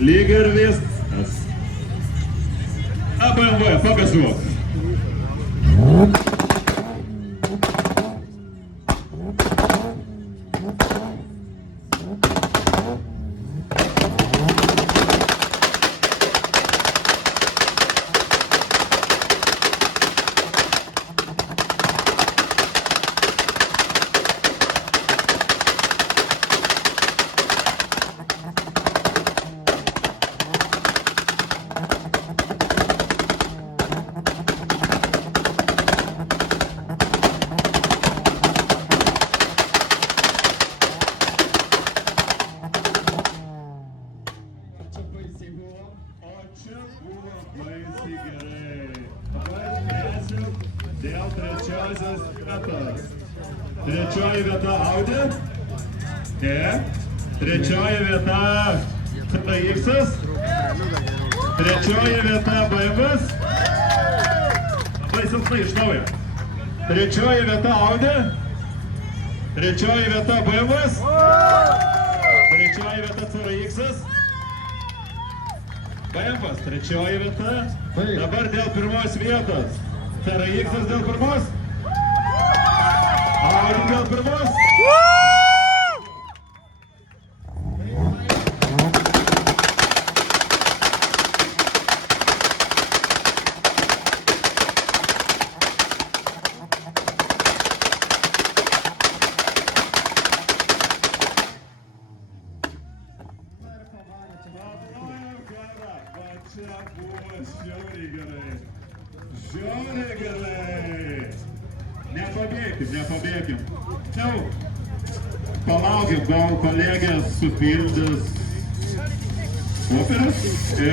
lyg ir viskas. BMW, pagazuok. Baisiai gerai. Dabar spręsim dėl trečiosios vietos. Trečioji vieta Audi. Trečioji vieta TX. Trečioji vieta BMW. Labai silpnai iš naujo. Trečioji vieta Audi. Trečioji vieta BMW. Trečioji vieta CRX. BMW, trečioji vieta. Dabar dėl pirmos vietos. CRX dėl pirmos. Audi dėl pirmos. Čia buvo žiauriai gerai. Žiauriai gerai. Nepabėkim. Jau. Palaukim, gal kolegės supildys popierius.